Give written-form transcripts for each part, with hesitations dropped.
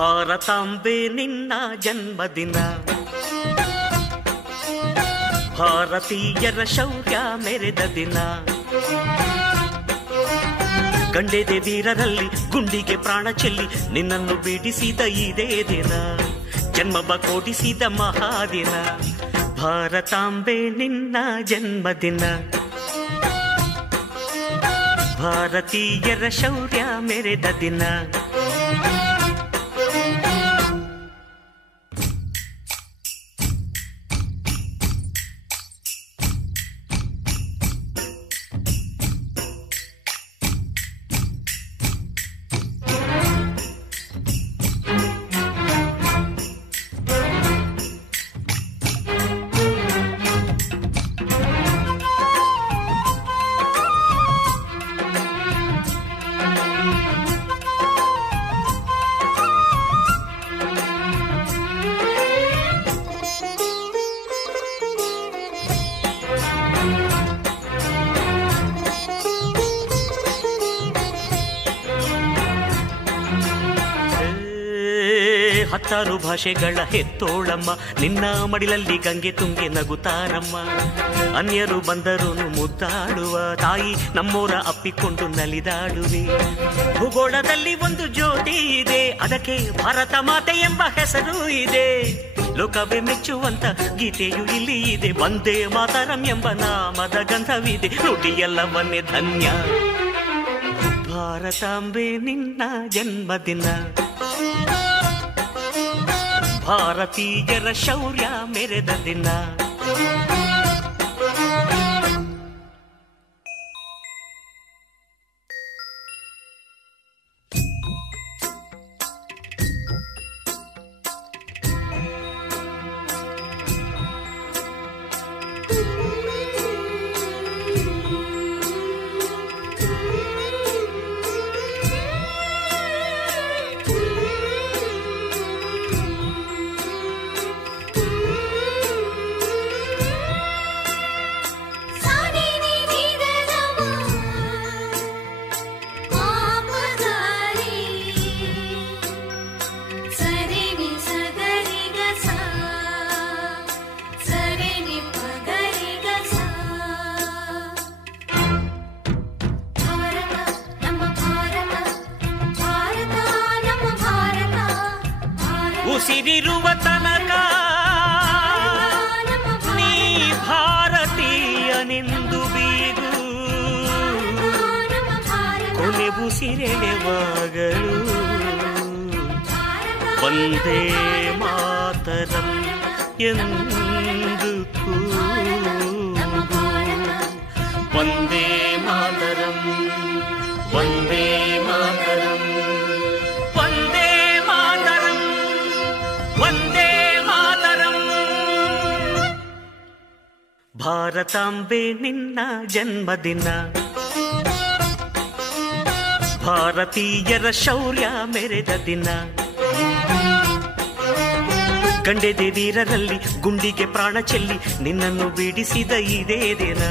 ಭಾರತಾಂಬೆ ನಿನ್ನ ಜನ್ಮದಿನ, ಭಾರತೀಯರ ಶೌರ್ಯ ಮೆರೆದ ದಿನ, ಗಂಡೆದೆ ವೀರರಲ್ಲಿ ಗುಂಡಿಗೆ ಪ್ರಾಣ ಚೆಲ್ಲಿ ನಿನ್ನನ್ನು ಬಿಡಿಸಿದ ಇದೇ ದಿನ, ಜನ್ಮವ ಕೊಡಿಸಿದ ಮಹಾದಿನ. ಭಾರತಾಂಬೆ ನಿನ್ನ ಜನ್ಮದಿನ, ಭಾರತೀಯರ ಶೌರ್ಯ ಮೆರೆದ ದಿನ. ಹತ್ತಾರು ಭಾಷೆಗಳ ಹೆತ್ತೋಳಮ್ಮ, ನಿನ್ನ ಮಡಿಲಲ್ಲಿ ಗಂಗೆ ತುಂಗೆ ನಗುತ್ತಾರಮ್ಮ. ಅನ್ಯರು ಬಂದರು ಮುದ್ದಾಡುವ ತಾಯಿ, ನಮ್ಮೋರ ಅಪ್ಪಿಕೊಂಡು ನಲಿದಾಡುವೆ. ಭೂಗೋಳದಲ್ಲಿ ಒಂದು ಜ್ಯೋತಿ ಇದೆ, ಅದಕ್ಕೆ ಭಾರತ ಮಾತೆ ಎಂಬ ಹೆಸರು ಇದೆ. ಲೋಕವೇ ಮೆಚ್ಚುವಂತ ಗೀತೆಯು ಇಲ್ಲಿ ಇದೆ, ವಂದೇ ಮಾತರಂ ಎಂಬ ನಾಮದ ಗಂಧವಿದೆ. ನುಡಿಯೆಲ್ಲವನ್ನೇ ಧನ್ಯ. ಭಾರತಾಂಬೆ ನಿನ್ನ ಜನ್ಮದಿನ, ಭಾರತೀಯರ ಶೌರ್ಯ ಮೆರೆದ ದಿನ. ಉಸಿರಿರುವ ತನಕ ನೀ ಭಾರತೀಯನೆಂದು ಬೀರು, ಕೊನೆ ಉಸಿರೆಳೆವಾಗಲು ವಂದೇ ಮಾತರಂ ಎಂದು ಕೂಗು. ವಂದೇ ಮಾತರಂ, ವಂದೇ ಮಾತರಂ, ವಂದೇ ಮಾತರಂ, ವಂದೇ ಮಾತರಂ. ಭಾರತಾಂಬೆ ನಿನ್ನ ಜನ್ಮದಿನ, ಭಾರತೀಯರ ಶೌರ್ಯ ಮೆರೆದ ದಿನ, ಗಂಡೆದೆ ವೀರರಲ್ಲಿ ಗುಂಡಿಗೆ ಪ್ರಾಣ ಚೆಲ್ಲಿ ನಿನ್ನನ್ನು ಬಿಡಿಸಿದ ಇದೇ ದಿನ,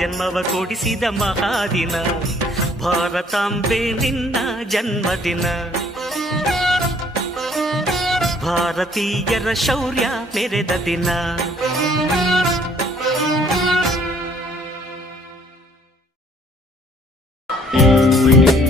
ಜನ್ಮವ ಕೊಡಿಸಿದ ಮಹಾದಿನ. ಭಾರತಾಂಬೆ ನಿನ್ನ ಜನ್ಮದಿನ, ಭಾರತೀಯರ ಶೌರ್ಯ ಮೆರೆದ ದಿನ. Thank you.